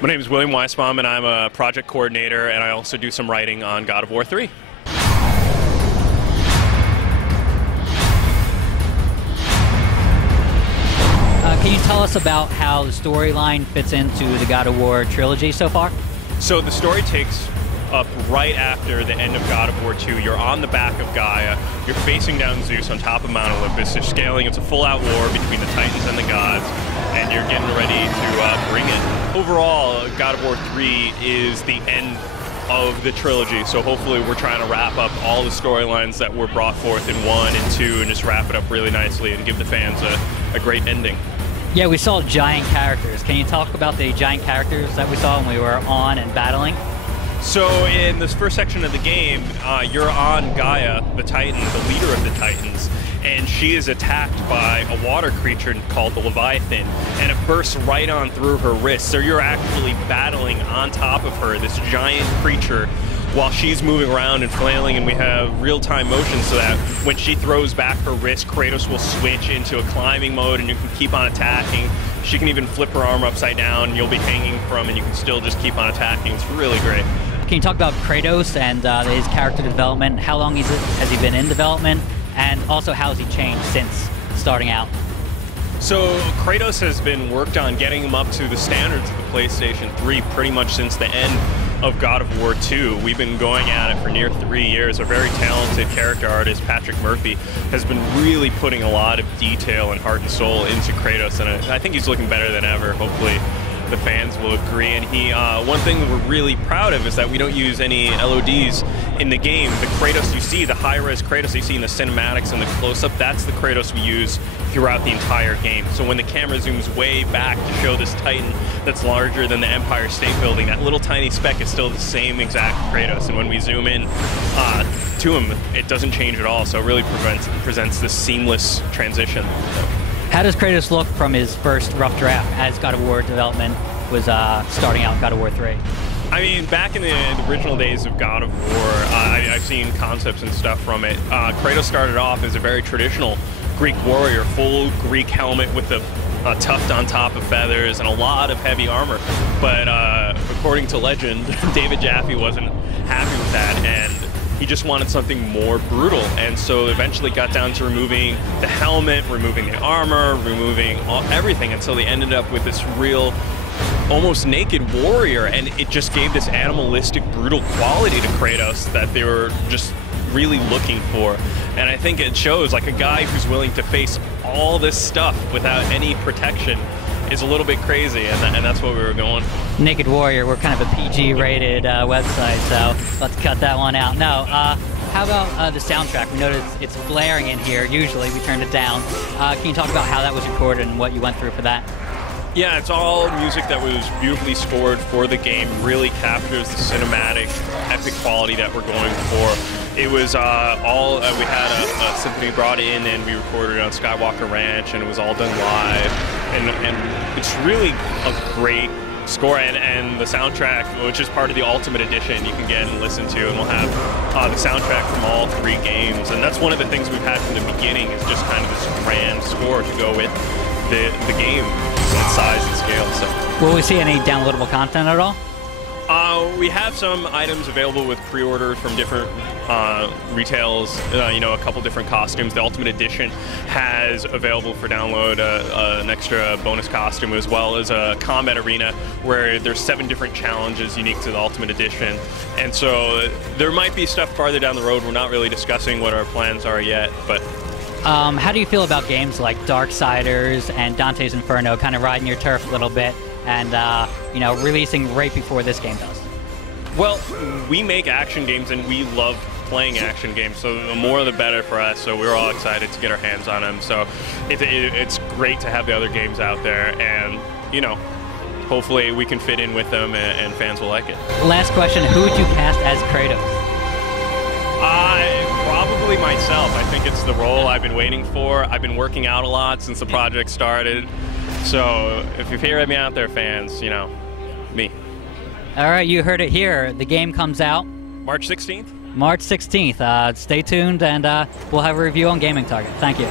My name is William Weissbaum, and I'm a project coordinator, and I also do some writing on God of War 3. Can you tell us about how the storyline fits into the God of War trilogy so far? So the story takes up right after the end of God of War 2. You're on the back of Gaia, you're facing down Zeus on top of Mount Olympus, you're scaling, it's a full-out war between the Titans and the gods, and you're getting ready to bring it. Overall, God of War 3 is the end of the trilogy, so hopefully we're trying to wrap up all the storylines that were brought forth in 1 and 2 and just wrap it up really nicely and give the fans a great ending. Yeah, we saw giant characters. Can you talk about the giant characters that we saw when we were on and battling? So in this first section of the game, you're on Gaia, the Titan, the leader of the Titans, and she is attacked by a water creature called the Leviathan, and it bursts right on through her wrist. So you're actually battling on top of her, this giant creature, while she's moving around and flailing, and we have real-time motion so that when she throws back her wrist, Kratos will switch into a climbing mode and you can keep on attacking. She can even flip her arm upside down, and you'll be hanging from, and you can still just keep on attacking. It's really great. Can you talk about Kratos and his character development? How long has he been in development? And also, how has he changed since starting out? So Kratos has been worked on getting him up to the standards of the PlayStation 3 pretty much since the end of God of War 2. We've been going at it for near 3 years. A very talented character artist, Patrick Murphy, has been really putting a lot of detail and heart and soul into Kratos, and I think he's looking better than ever. Hopefully the fans will agree. And one thing that we're really proud of is that we don't use any LODs in the game. The Kratos you see, the high-res Kratos you see in the cinematics and the close-up, that's the Kratos we use throughout the entire game. So when the camera zooms way back to show this Titan that's larger than the Empire State Building, that little tiny speck is still the same exact Kratos. And when we zoom in to him, it doesn't change at all. So it really presents this seamless transition. How does Kratos look from his first rough draft as God of War development was starting out God of War 3? I mean, back in the original days of God of War, I've seen concepts and stuff from it. Kratos started off as a very traditional Greek warrior, full Greek helmet with a tuft on top of feathers and a lot of heavy armor. But according to legend, David Jaffe wasn't happy with that, and he just wanted something more brutal, and so eventually got down to removing the helmet, removing the armor, removing everything, until they ended up with this real, almost naked warrior, and it just gave this animalistic, brutal quality to Kratos that they were just really looking for. And I think it shows, like, a guy who's willing to face all this stuff without any protection is a little bit crazy, and that's what we were going for. Naked Warrior, we're kind of a PG-rated website, so let's cut that one out. No, how about the soundtrack? We noticed it's blaring in here. Usually we turned it down. Can you talk about how that was recorded and what you went through for that? Yeah, it's all music that was beautifully scored for the game, really captures the cinematic, epic quality that we're going for. It was we had a symphony brought in, and we recorded it on Skywalker Ranch, and it was all done live. And it's really a great score, and the soundtrack, which is part of the Ultimate Edition, you can get and listen to, and we'll have the soundtrack from all 3 games. And that's one of the things we've had from the beginning, is just kind of this grand score to go with the game, its size and scale. So, will we see any downloadable content at all? We have some items available with pre-orders from different retails, a couple different costumes. The Ultimate Edition has available for download an extra bonus costume, as well as a combat arena where there's 7 different challenges unique to the Ultimate Edition. And so there might be stuff farther down the road. We're not really discussing what our plans are yet, but how do you feel about games like Darksiders and Dante's Inferno kind of riding your turf a little bit and releasing right before this game does? Well, we make action games, and we love playing action games, so the more the better for us, so we're all excited to get our hands on them. So it's great to have the other games out there, and hopefully we can fit in with them, and fans will like it. Last question, who would you cast as Kratos? Probably myself. I think it's the role I've been waiting for. I've been working out a lot since the project started, so if you're hearing me out there, fans, me. All right, you heard it here. The game comes out March 16th. March 16th. Stay tuned, and we'll have a review on Gamingtarget. Thank you.